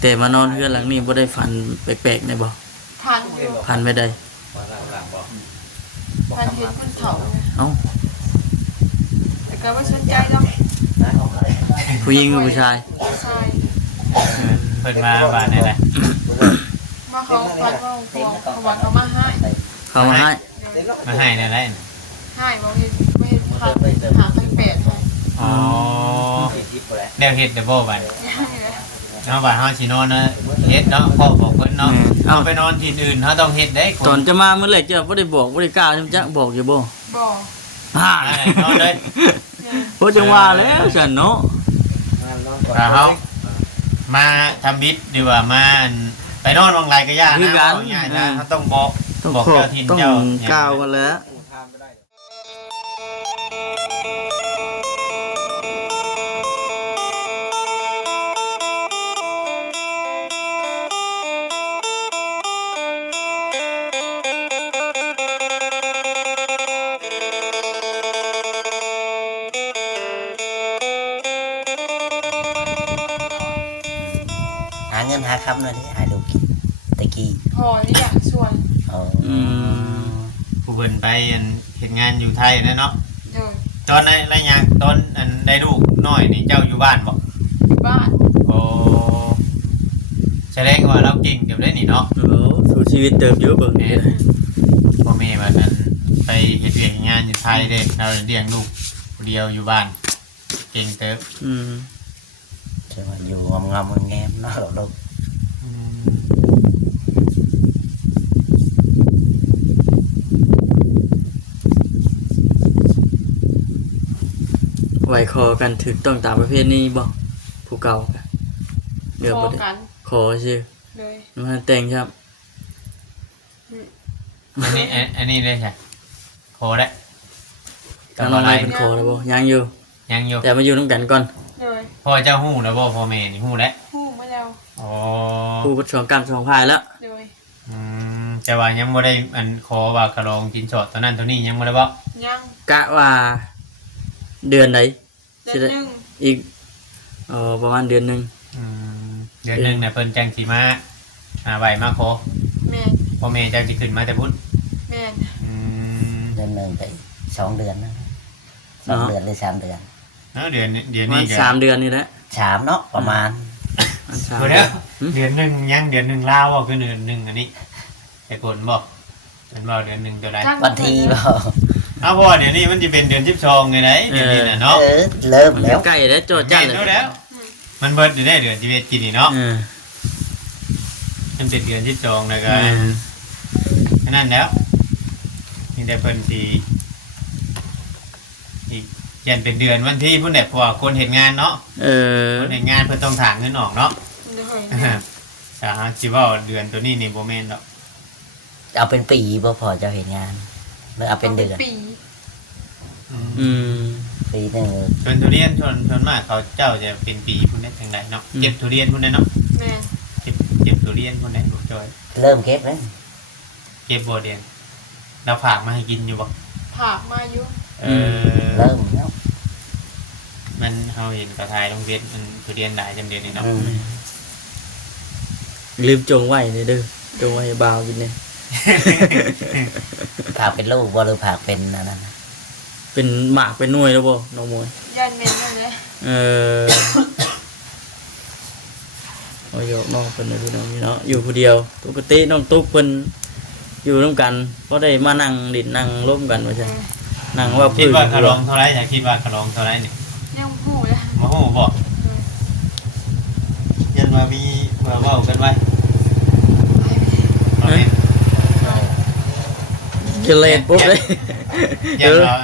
แต่มานอนเฮือนหลังนี้บ่ได้ฝันแปลกๆได้บ่ พันอยู่ ฝันไปได้ พันเห็นคนเฒ่า เอ้า แต่ก็ไม่สนใจหรอก ผู้หญิงหรือผู้ชาย ชาย เพิ่นมาบ้านได้แหละ มาเขาพันว่าเขาบอกเขามาให้ เข้ามาให้ มาให้ได้ไร ให้บอกเห็นไม่เห็นพันหาพันแปดให้ อ๋อแนวเฮ็ดเด้อบ่บัด ให้เลย เนาะบัดเฮาสินอนนะเฮ็ดเนาะพ่อบอกเพิ่นเนาะเอาไปนอนที่อื่นเฮาต้องเฮ็ดได้ค ตอนจะมามื้อแรกเจ้าบ่ได้บอกบ่ได้กล่าวจังจักบอกอยู่บ่ บอก ฮ่าน อนเลย โอ้จังว่าแล้วฉันเนาะ ถ้าเฮามาทำบิดดีกว่ามาไปนอนวังไรก็ยากนะง่ายนะเฮาต้องบอก ต้อง บอก ขอ เจ้าถิ่น ต้อง เจ้าก ล่าวกันแล้ว หาเงินหาคำหน่อยดิหาดูกินตะกี้ พอที่อยากชวน อืม ผู้เบิ่นไปเฮ็ดงานอยู่ไทยนะเนาะ เดิน ตอนไรยังตอนได้ลูกน้อยนี่เจ้าอยู่บ้านบ่ อยู่บ้าน โอ้แสดงว่าเราเก่งเดี๋ยวได้นี่เนาะ โอ้สู่ชีวิตเติบอยู่เบิ่งนี่นะ พ่อแม่ว่านั้นไปเฮ็ดเวียกเฮ็ดงานอยู่ไทยเด้เราเลี้ยงลูกผู้เดียวอยู่บ้าน เก่งเติบ อืม ใช่ว่าอยู่งอมๆแงมๆเนาะลูก ไหวคอกันถูกต้องตามประเภทนี้บ่ผู้เก่าก็เดี๋ยว พ บ่ อ ได้ กัน ขอซื่อ เลย มันแต่งครับ อันนี้เลยใช่โคได้ ทางน้องไม้เป็นขอแล้วบ่ยังอยู่ ยังอยู่ แต่มาอยู่นำกันก่อน เลย พ่อเจ้าฮู้แล้วบ่พ่อแม่นี่ฮู้แล้ว พูดมาแล้ว อ๋อ ผู้ก็สองกรรมสองพายแล้ว เลย แต่ว่ายังบ่ได้ขอว่ากระลองกินชอดตัวนั้นตัวนี้ยังบ่ได้บ่ ยัง กะว่าเดือนไหน เดือนหนึ่ง อีกประมาณเดือนหนึง เดือนหนึงน่ะเพิ่นจังสิมาไหวมาขอ แม่ พ่อแม่จังสิขึ้นมาแต่พุ่น แม่ เดือนหนึ่งไป2 เดือนนะ2 เดือนหรือ3 เดือน เดือน ประมา นี้ ณ ก็ 3 เดือนนี่แหละ 3เนาะประมาณ อันสาม เดี๋ยวเดือนหนึงยังเดือนหนึงลาวบ่คือเดือนหนึงอันนี้แต่คนบ่เป็นบ่เดือนหนึงตัวใด วันที่บ่ เอาเพราะว่าเดี๋ยวนี้มันจะเป็นเดือน12ไงไหนเดือนนี้น่ะเนาะ เริ่มแล้ว ใกล้แล้วโจทย์จ้า แม่นแล้วมันเบิดอยู่ได้เดือน11กินนี่เนาะ เออ มันเป็นเดือน12แล้วก็นั่นแล้วนี่ได้เพิ่นสิอีกยันเป็นเดือนวันที่พุ่นแหละเพราะว่าคนเฮ็ดงานเนาะ เออ คนเฮ็ดงานเพิ่นต้องถางเงินออกเนาะ เลย ถ้าหาสิเว้าเดือนตัวนี้นี่บ่แม่นดอก เอาเป็นปีบ่พอจะเห็นงานหรือเอาเป็นเดือน ปี อืม ปีหนึง ชนทุเรียนชนมากเขาเจ้าจะเป็นปีพุ่นได้จังไดเนาะเก็บทุเรียนพุ่นได้เนาะ แม่ เก็บทุเรียนพุ่นได้ลูกจอย เริ่มเก็บแล้ว เก็บบ่เดือนเราฝากมาให้กินอยู่บ่ ผ่ามาอยู่ เริ่มแล้ว มันเฮาเห็นกระทายโรงเรียนมันทุเรียนหลายจำเดือนนี่เนาะ ลืมจงไว้นี่เด้อจงไว้ให้บ่าวกินนี่ ผักเป็นลูกบ่หรือผักเป็นอันนั้น เป็นหมากเป็นหน่วยแล้วบ่น้องมวย ยันเมนนั่นเลย เออโอ้ยน้องเพิ่นน่ะพี่น้องนี่เนาะอยู่ผู้เดียวปกติน้องตุ๊กเพิ่นอยู่ร่วมกันก็ได้มานั่งดินนั่งร่วมกันว่าซั่นนั่งว่า คิดว่าคารองเท่าไรอยากคิดว่าคารองเท่าไรนี่ ยังพูดเลย มาโหบอกยันมามีมาเว้ากันไว้เราเห็น จะเล่นปุ๊บเลย ยันเรา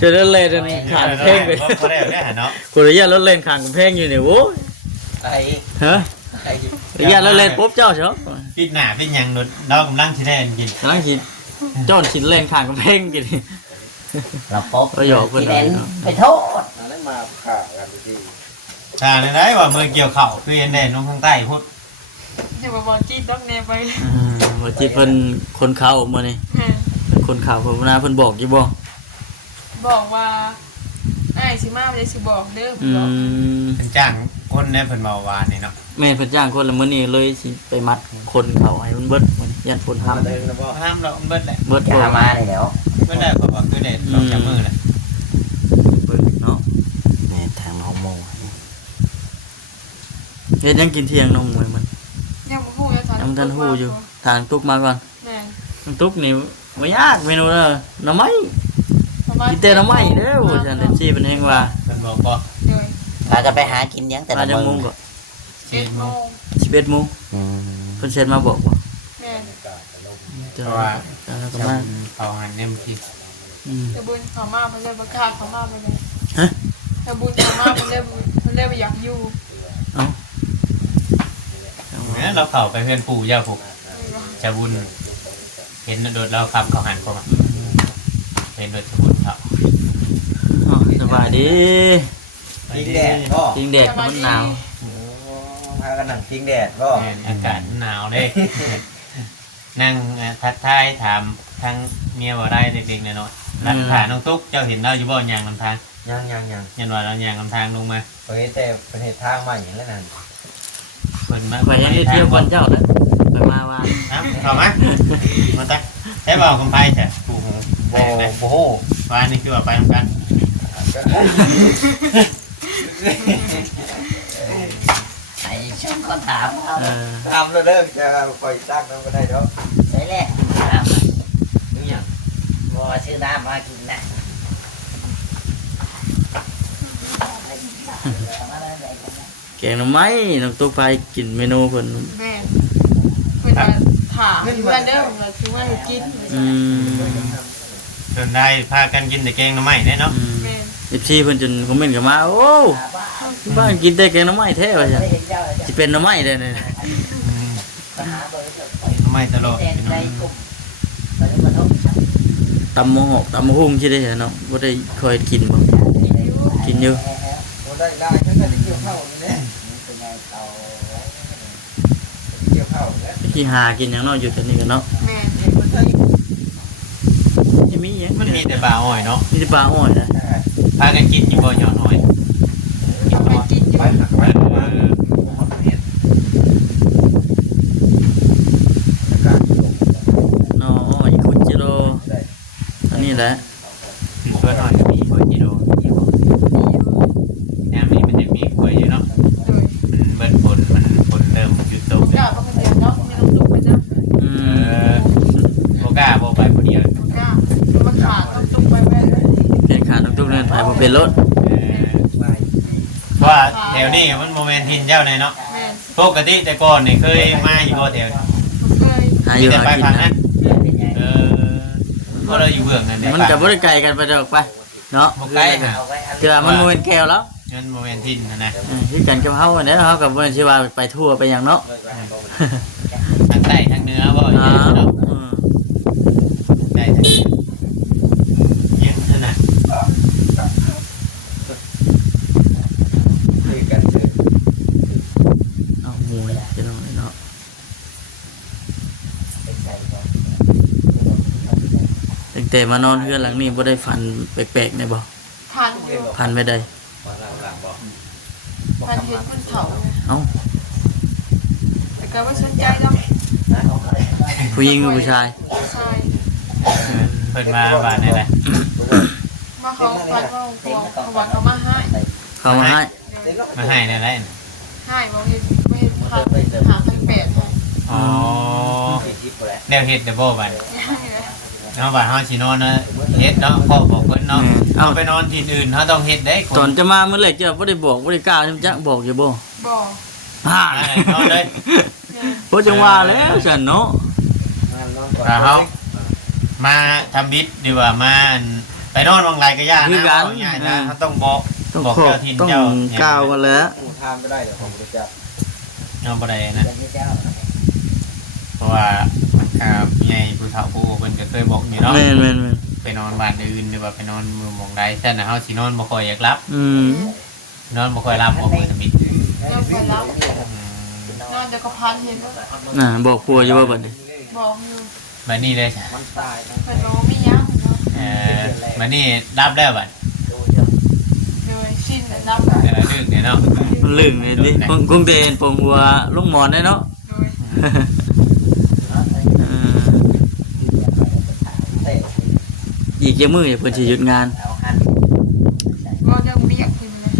จะเล่นขางเพลงไป เขาได้ได้เนาะ กูระยะรถเล่นขางกำแพงอยู่เนี่ยโว้ย ไอ้ ฮะ ไอ้ ระยะรถเล่นปุ๊บเจ้าเชียว ปิดหน้าเป็นยังเรากำลังที่ได้กิน กำลังคิดเจ้าชิดเล่นขางกำแพงกิน เราป๊อก ประโยคเพิ่น ที่แนไปโทษ อ่าในไหนว่าเมื่อเกี่ยวเข่าคือเห็นแดนลงข้างใต้พูด อย่ามาบอกจีดอกแนไป ว่าจิเพิ่นคนเขาออกมานี่เป็นคนข่าวเพิ่นนาเพิ่นบอกอยู่บ่ บอกว่าไอ้สิมาไม่ได้สิบอกเด้อ อื บอก ม เป็นจ้าง คนเนี่ยเพิ่นเมาวานนี่เนาะ แม่เพิ่นจ้างคนละมื้อนี้เลยสิไปมัดคนเขาให้มันเบิดมันยันฝนห้าม ห้ามเราเบิดแหละ เบิด จะ บ่ หามาเลยเดี๋ยว เบิดได้เพราะว่าคือได้สองสามมื้อแหละ เบิดเนาะ ในทางน้องโม เฮ็ดหยังกินเที่ยงน้องมวยมัน ยังบ่ฮู้ยัง ยังบ่ทันฮู้อยู่ทางตุกมาก่อน แม่น น้ำตุกนี่บ่ยากเมนูเด้อหน่อไม้กินแต่หน่อไม้เด้อว่าซั่น FC เพิ่นแฮงว่า เพิ่นบอกบ่ เลย พากันไปหากินยังแต่ มา ละ จัง มื้ มุง อ ก็ 7 โมง 11:00น อืม เพิ่นเซ็นมาบอกว่า แม่น เจอแล้วก็มา เอาหันเนี่ยมันที่ แต่บุญเขามาเพิ่นเลยบ่กล้าเขามาไปเลย ฮะ แต่บุญเขามาเพิ่นเลยบ่อยากอยู่ เอ้า เนี่ยเราเข้าไปเพื่อนปู่ย่าผูกชาบุญเห็นโดดเราขับเขาหันเข้ามาเห็นโดดชาบุญเขา อ๋อสบายดี พิงแดดก็ จริงแดดมันหนาว พากันหนังพิงแดดก็ อากาศหนาวเลย นั่งทักทายถามทั้งเมียว่าได้เด็กๆน้อยๆรักฐานน้องตุ๊กเจ้าเห็นเราอยู่บ่ยางลำทาง ยัง ยันว่าเรายางลำทางลงมา เฮ้ยแต่เป็นเหตุทางใหม่อย่างนั้น เพิ่นมา ไปยังได้เที่ยวคนเจ้าแล้วไปมาว่า ครับเข้ามามาตักใช้เบากำไพใช่ปู่ โอ้โห ว่านี่คือว่าไปทำกัน ไอ้ช่างก็ถามเอา ทำแล้วเด้อจะคอยจ้างน้องก็ได้เนาะ ใส่แหละถาม นี่อย่าง บ่ชื่อน้ำมากินนะ แกงหน่อไม้น้ำตุ๊กไปกินเมนูเพิ่น แม่นเพิ่นว่าถามเพื่อนเด้อเราถือว่าให้กิน อืม จนได้พากันกินแต่แกงหน่อไม้ได้เนาะ แม่น 14เพิ่นจนคอมเมนต์เข้ามาโอ้บ้านกินแต่แกงหน่อไม้แท้ว่าซั่นสิเป็นหน่อไม้ได้นี่ หน่อไม้ตลอดพี่น้อง ตำหมกตำหุ่งสิได้เนาะบ่ได้เคยกินบ่กินอยู่ โอ้ได้ก็ได้เกี่ยวข้าวนี่แหละเกี่ยวข้าวเนี่ย ที่หากินหยังเนาะอยู่แถวนี้กันเนาะ แม่น สิมีหยัง มันมีแต่ปลาอ้อยเนาะ มีแต่ปลาอ้อยนะ พากันกินอยู่บ่หยอดอ้อย เอาไปกินอยู่ ไปหักไว้อากาศ เนาะอ้อยคุจิโร่อันนี้แหละ เพื่อนหน่อยก็มีกล้วยกิโลแนวนี้มันจะมีกล้วยอยู่เนาะ เลย เบิดฝนมันฝนเริ่มหยุดตก บ่กล้าก็เพิ่นเดียวเนาะไม่ต้องลุกไปเด้อ อื เอ ม อบ่กล้าบ่ไปผู้เดียว บ่กล้ามันขาดต้องลุกไปแม่น เป็นขาทุกๆเดินไปบ่เป็นรถ เพราะว่าแถวนี้มันโมเมนต์ทินเจ้าในเนาะ แม่น ปกติแต่ก่อนนี่เคยมาอยู่บ่แถวนี้ เคย หาอยู่ แต่ หา ไป กิน ฝั่ง นะ นั้นเออก็เราอยู่เบื้องนั้นเด้ มันจะบ่ได้ไกลกันไปดอกไปเนาะ บ่ใกล้ฮะ คือว่ามันบ่เป็นแก้วแล้ว นั่นโมเมนต์ทินนะ คือกันกับเฮาอันนี้เฮากับบ่ได้สิว่าไปทั่วไปหยังเนาะ ทางใต้ทางเหนือบ่ อ๋อ เนาะ อืม ได้ทางนี้ยังนั่นน่ะ คุยกันคือ เอาหมูพี่น้องเนาะตั้งแต่มานอนเฮือนหลังนี้บ่ได้ฝันแปลกๆได้บ่ ทานอยู่ ฝันไปได้ มาหลังบอก ทานเห็นคนเฒ่า เอ้า แต่ก็ไม่สนใจหรอก ผู้หญิงหรือผู้ชาย ชาย เพิ่นมาบ้านนี่แหละ มาเขาฟันว่าเขาบอกเขามาให้ เข้ามาให้ มาให้ในไร ให้บอกเห็นไม่เห็นพาหาพันแปดให้ อ๋อ คิดไปแล้ว แนวเฮ็ดเด้อบ่บัด ให้เลย เนาะบ้านเฮาสินอนนะเฮ็ดเนาะพ่อบอกเพิ่นเนาะ เอ้า เอาไปนอนที่อื่นเฮาต้องเฮ็ดได้ค ตอนจะมาเมื่อไหร่จะบ่ได้บอกบ่ได้กล่าวจังบอกอยู่บ่ บอก ฮ่าน อนเลย บ่จังว่าแล้วซั่นเนาะ งานนอนก่อน ถ้าเฮามาทำบิดดีกว่ามาไปนอนวังไรก็ยากนะเอาง่ายๆนะเฮาต้องบอก ต้อง บอก ขอบ เจ้าถิ่น ต้อง เจ้าก ล่าวกันแล้ว กูทำก็ได้เดี๋ยวผมจะจับ นอนบ่ได้นะเพราะว่าใหญ่ผู้เฒ่าผู้เพิ่นก็เคยบอกอยู่เนาะ แม่น ไปนอนบ้านอื่นหรือว่าไปนอนเมืองหม่องใดแต่น่ะเฮาสินอนบ่ค่อยอยากหลับ อืม นอนบ่ค่อยหลับบ่ค่อยสมิท ยังไปรับนอนจะกระพันเห็น น่ะบอกผัวอยู่ว่าบัดนี้ บอกอยู่ บัดนี้เลย มันตายนะ เป็นบอกไม่ยั้งนะ บัดนี้รับแล้วบัด เลยสิ้นรับ ดึกเนี่ยเนาะ เลย มันลึงเลยดิคงเดินปงหัวลุงหมอนได้เนาะ โดย เออ เตะ อีกเยอะมืออย่าเพิ่นสิหยุดงาน เอาหัน ก็เรื่องเรียกขึ้นเลย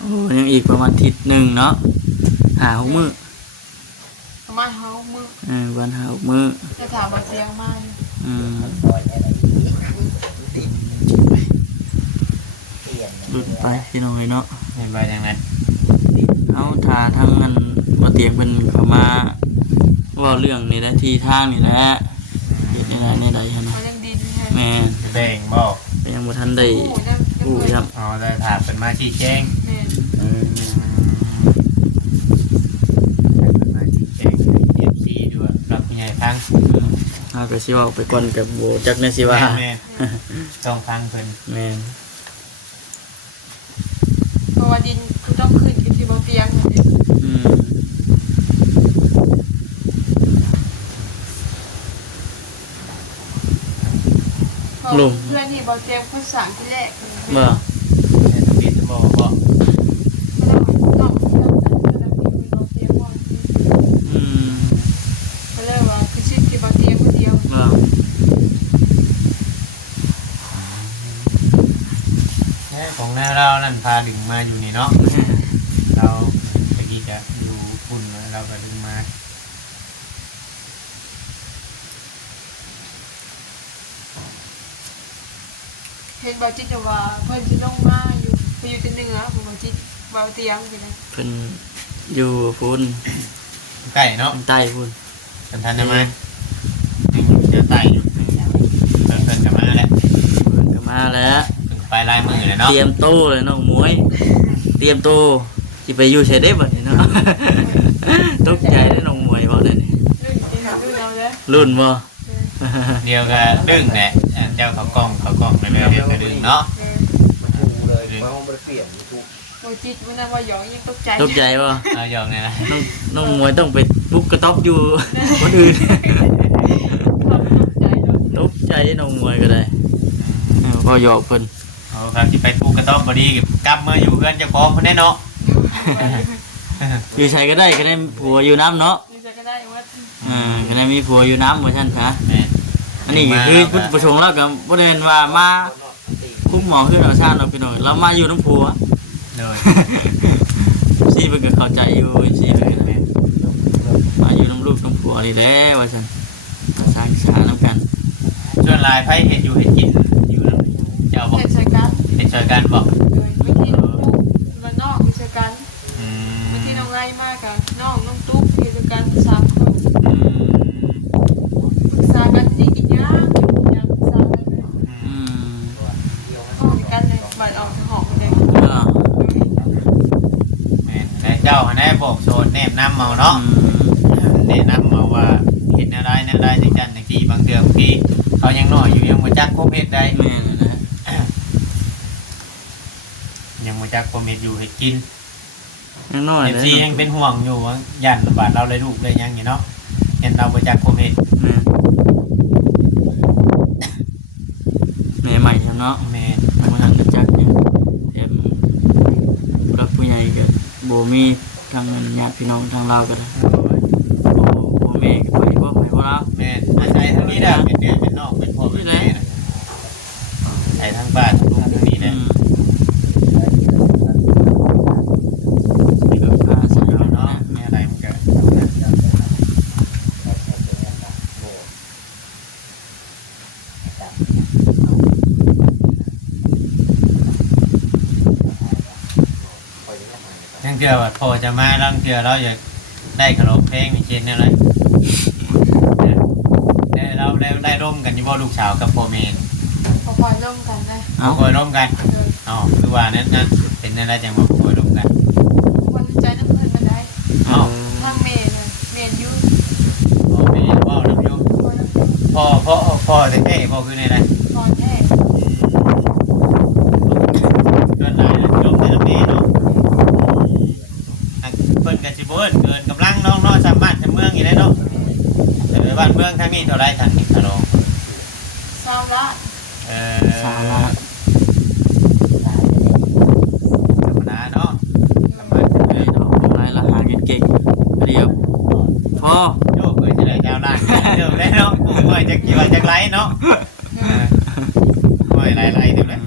โอ้ยังอีกประมาณอาทิตย์หนึ่งเนาะหาหกมือ ประมาณเขามือ วันหาหกมือ จะถามว่าเตียงมาอยู่ อืม ติดเปลี่ยน หลุดไปพี่น้องเลยเนาะ ในใบอย่างนั้น เอาถ้าทั้งนั้นมาเตรียมเพิ่นเข้ามาเว่าเรื่องนี่แหละที่ทางนี่แหละเฮ็ดยังไงในใดหั่น เขา น่ะ ยังดินให้ แม่น จะแบ่งบอก แต่ยังบ่ทันได้ โอ้ยยัง กู้ เคย ครับ อ๋อได้ถามเป็นมาชี้แจง แม่น เป็นมาชี้แจงเอฟซีด้วยรับผู้ใหญ่ฟัง เฮาก็สิเว้าไปก่อนกับโบจักแน่สิว่า แม่ต้องฟังเพิ่น แม่น เพราะว่าดินคือต้องขึ้นกับที่บ่เตียงเลย อืม เพราะเพื่อนที่บ่เตียงเพิ่นสั่งที่แรก บ่ ติดบอกบอก อืม ก็เลยว่าคือชิดที่บ่เตียงคนเดียว บ่ ของหน้าเรานั่นพาดึงมาอยู่นี่เนาะเราเมื่อกี้จะอยู่ปุ่นเราก็ดึงมา เห็นบ่จิตว่าเพิ่นสิลงมาอยู่ไปอยู่ที่เหนือผมบ่จิตบ่เตียงสินะ เพิ่นอยู่พุ่น ใกล้เนาะ ทางใต้พุ่น กันทันได้ไหมยังอยู่เจอใต้อยู่เพิ่นกันมาแล้ว เพิ่นก็มาแล้ว เพิ่นไปลายมือเลยเนาะ เตรียมโตเลยน้องมวย เตรียมโตสิไปอยู่ไสได้บัดนี้เนาะ ตกใจได้น้องมวยบ่ได้นี่ รุ่นที่รุ่นเราเด้อ รุ่นบ่ เดียวก็ดึงแหละเจ้าเขากล้องไปเลยเดียวก็ดึงเนาะ มันถูเลยมาห้องเปลี่ยนถูก บ่จิตมื้อนั้นว่าหยองยังตกใจ ตกใจบ่ เอาหยอกเนี่ยนะ น้องมวยต้องไปปุ๊กกระต๊อบอยู่ คนอื่น ตกใจน้องมวยก็ได้พอหยอกเพิ่น เอาครับที่ไปปูกระต๊อบพอดีกลับมาอยู่เพื่อนเจ้าของคนแน่เนาะ อยู่ใช้ก็ได้ก็ได้ผัวอยู่น้ำเนาะ นี่จะก็ได้ว่า ก็ได้มีผัวอยู่น้ำบ่ซั่นซะ แม่ อันนี้ก็คือพุทธประสงค์แล้วก็บ่ได้แม่นว่ามาคุกหมอคือเราชาติเราพี่น้องเรามาอยู่น้ำผัว เลย ซี่เพิ่นก็เข้าใจอยู่ซี่เพิ่นก็มาอยู่น้ำลูกน้ำผัวนี่แหละว่าซั่นมาสร้างชาน้ำกัน ส่วนลายไพ่เห็ดอยู่เห็ดกินอยู่นะเจ้าบอก เฮ็ดใส่กัน เห็ดช่วยกันบอก เลยวิธีน้องตุ๊กแล้วนอกมีใส่กัน อื วิธี ม น้องไล่มากกับน้องตุ๊กเฮ็ดใส่กัน3คนปรึกษากันนี่กินยากปรึกษากันเลย อืม ห้องกันเลยบัดออกจากห้องเลย ก็ แม่แต่เจ้าแน่บอกโซนแนบน้ำเมาเนาะแนะนำมาว่าเห็ดอะไรนั่นได้จังจันจังที่บางเดือนบางทีเขายังน้อยอยู่ยังมาจักคบเห็ดได้ แม่นนะ ยังมาจักคบเห็ดอยู่เห็ดกิน ยังน้อย เอฟ เลย ซียังเป็นห่วงอยู่ว่ายันบาดเราเลยลูกเลยยังอยู่เนาะเห็นเรามาจักคบเห็ด แม่ใหม่ครับเนาะ แม่ มาทางกระจักเนี่ยแถมผู้รักผู้ใหญ่ก็บ่มีทางญาติพี่น้องทางลาวก็ได้บ่แม่ก็ไปบ่ลาว แม่อาศัยทางนี้ได้เป็นเดือนเป็นนอกเป็นพ่อเป็นแม่นะใส่ทางบ้านลูกทางนี้นะ นี่ก็พาใส่ เอา เนาะ เนาะแม่อะไรมันก็ ยังเจอว่าพอจะมาลังเจอเราอยากได้ขนมเพลงมีเช่นอะไรเราได้ร่วมกันอยู่บ่ลูกสาวกับพ่อแม่ พอพอร่วมกันนะ เอ้า คอยร่วมกันอ๋อคือว่านั้นนะเป็นอะไรจังว่าคอยร่วมกัน วันใจน้ำเงินมาได้ อ๋อ ทางเมย์เลยเมย์ยู พ่อแม่พ่อน้ำยู พอน้ำยู พ่อเท่ๆพ่อคือในไร พอแท้ เกินหลายลงในน้ำเมย์เนาะเพิ่นกันสิบ่เกินกำลังน้องเนาะสามบ้านสามเมืองอยู่ได้เนาะแต่บ้านเมืองทางนี้เท่าไรทางนี้ทะลอง ซาวละ สาระ ธรรมดาเนาะธรรมดา พอ โยกเพื่อจะได้เจ้าล้านเดี๋ยวได้เนาะกูเมื่อจะกี่วันจะไล่เนาะเมื่อไล่เดี๋ยวเลย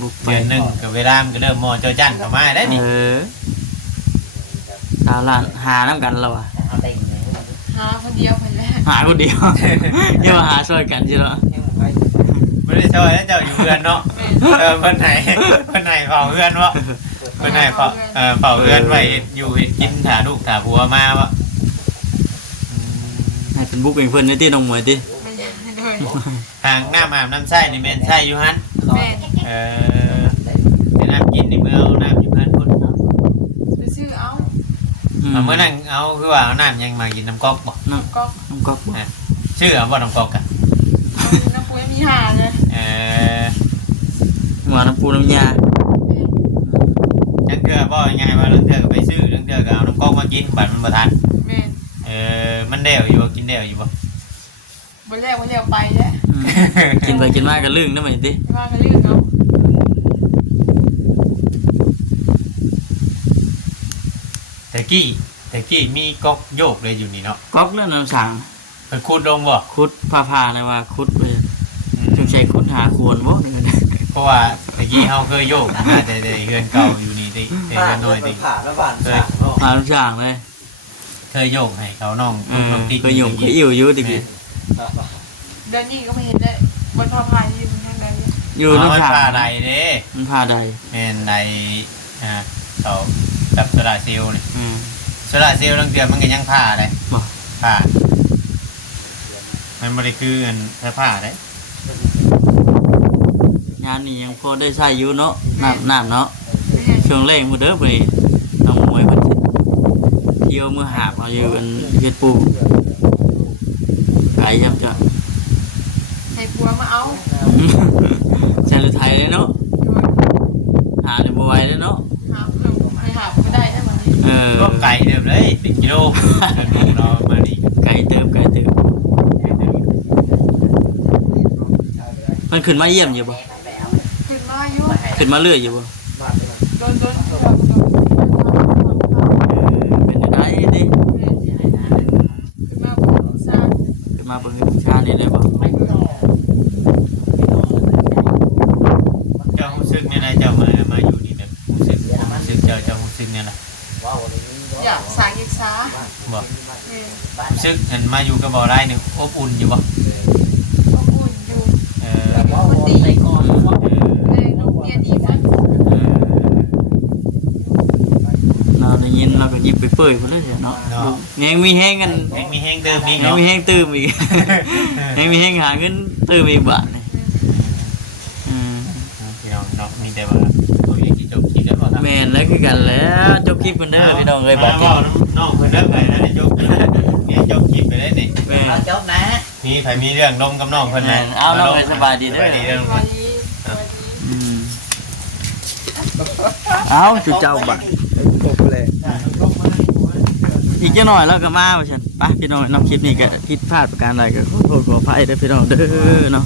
บุกไป เดือนหนึ่งกับเวลามันก็เริ่มมอเจ้าจันเข้ามาได้นี่ ตาล้านหาน้ำกันแล้วอ่ะ เอาเต็งเลย หาคนเดียวคนแรก หาคนเดียว เดี๋ยวหาช่วยกันใช่ไหม ไม่ได้ช่วยแล้วเจ้าอยู่เพื่อนเนาะเพื่อนไหนเผาเพื่อนวะเพื่อนไหนเผาเพื่อนไว้อยู่กินถาลูกถาผัวมาวะ ให้เป็นบุกเองเพื่อนในที่น้องมวยที่ ไม่ใช่โดย ทางน้ำอาบน้ำใส่นี่เมนใส่อยู่ฮัน แม่ ในน้ำกินนี่เมื่อเอาน้ำอยู่เพื่อนพุ่น ไปซื้อเอา เมื่อนั่งเอาคือว่าเอาน้ำยังมากินน้ำก๊อกบ่ ก็ น้องก๊อกบอก ชื่อเอาบ่น้ำก๊อกอะ น้ำปุ้ยมีหาเลย หวานน้ำปูน้ำยา นั่นคือบ่ยังไงว่าเรื่องเถื่อก็ไปซื้อเรื่องเถื่อก็เอาน้ำก๊อกมากินบัดมันบ่ทัน แม่ มันเดี่ยวอยู่กินเดี่ยวอยู่บ่ บนแรกวันเดียวไปแล้ว กินไปกินมากันลื่นได้ไหมที่ ว่ากันลื่นเนาะ แต่กี้มีก๊อกโยกเลยอยู่นี่เนาะ ก๊อกเรื่องน้ำสั่ง ไปคูดลงบ่ คุดพาเลยว่าคุดไปถึงใช้คุดหาโคนบ่ เพราะว่าตะกี้เฮาเคยโยกนะแต่เฮือนเก่าอยู่นี่ติแต่เฮือนน้อยติ ผ่านแล้วผ่านฉากเนาะ หาน้ำสั่งเลย เคยโยกให้เขาน้องติ๊ก ก็ยุ่งก็อิ่วอยู่ดิกี้ เดินนี่ก็ไม่เห็นเลยบนพาพายอยู่ทางใด อยู่ มัน น้ำสั่ง พาใดเด้ มันพาใด แม่นใดเขากับโซลาเซลล์นี่ อืม โซลาเซลล์ลังเทื่อมันก็ยังพาได้ บ่ พามันบ่ได้คืออันแค่พาได้ งานนี้ยังพอได้ใช้อยู่เนาะน้ำเนาะ ไม่ใช่ ช่วงแรกมือเด้อไปน้องมวยมันเที่ยวมือหาบเอาอยู่อันเฮ็ดปูไก่ย่ำจ้ะ ให้ปัวมาเอา ใช่หรือไทยเลยเนาะหาในบัวไหวเลยเนาะ หาเพิ่มให้หาก็ได้ได้ไหม ก็ไก่เดิมเลยเป็นกิโลเดินดูเรามานี่ ไก่เติมมันขึ้นมาเยี่ยมอยู่บ่ ขึ้นมาอยู่ ขึ้นมาเรื่อยอยู่บ่ โดนแบบ เป็นได้ดิ ขึ้นมาผมสร้าง ขึ้นมาเบิ่งชานี่เลยบ่ เจ้ารู้สึกเนี่ยนะเจ้ามาอยู่นี่แบบรู้สึกเจ้ารู้สึกเนี่ยนะ อยากสางอีกซา บอก แม่ รู้สึกเห็นมาอยู่กับบ่อไร่นี่อบอุ่นอยู่บ่ อบอุ่นอยู่ คนดีในก่อน เลยลูกเมียดีมั้ย เราได้ยินเราก็ยิ้มไปเปื่อยพุ่นเลยเนาะแฮงมีแฮงกัน แห้งมีแห้งเติมอีก แฮง เนาะ มีแฮงตื่มอีกแฮงมีแฮงหาเงินตื่มอีกบาทนี่อืม พี่น้องเนาะมีแต่ว่าตัวเองที่จบคิดแล้วบ่ครับ แม่นแล้วคือกันแล้วจบคลิปเพิ่นเด้อพี่น้องเอ้ยบัดนี้ น้องเพิ่นเด้อไปนะจบเนี่ยจบคลิปไปได้นี่ แม่น เอาจบนะ มีใครมีเรื่องนมกับน้องเพิ่นนะ เอาน้องให้สบายดีเด้อ สบายดีเด้อ สวัสดีสวัสดี อืมเอาจุเจ้าบัด จบเลย อีกจะหน่อยแล้วก็มาว่าฉันไปพี่น้องน้องคลิปนี้ก็ผิดพลาดประการใดก็ขอโทษขออภัยเด้อพี่น้องเด้อเนาะ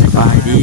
สบายดี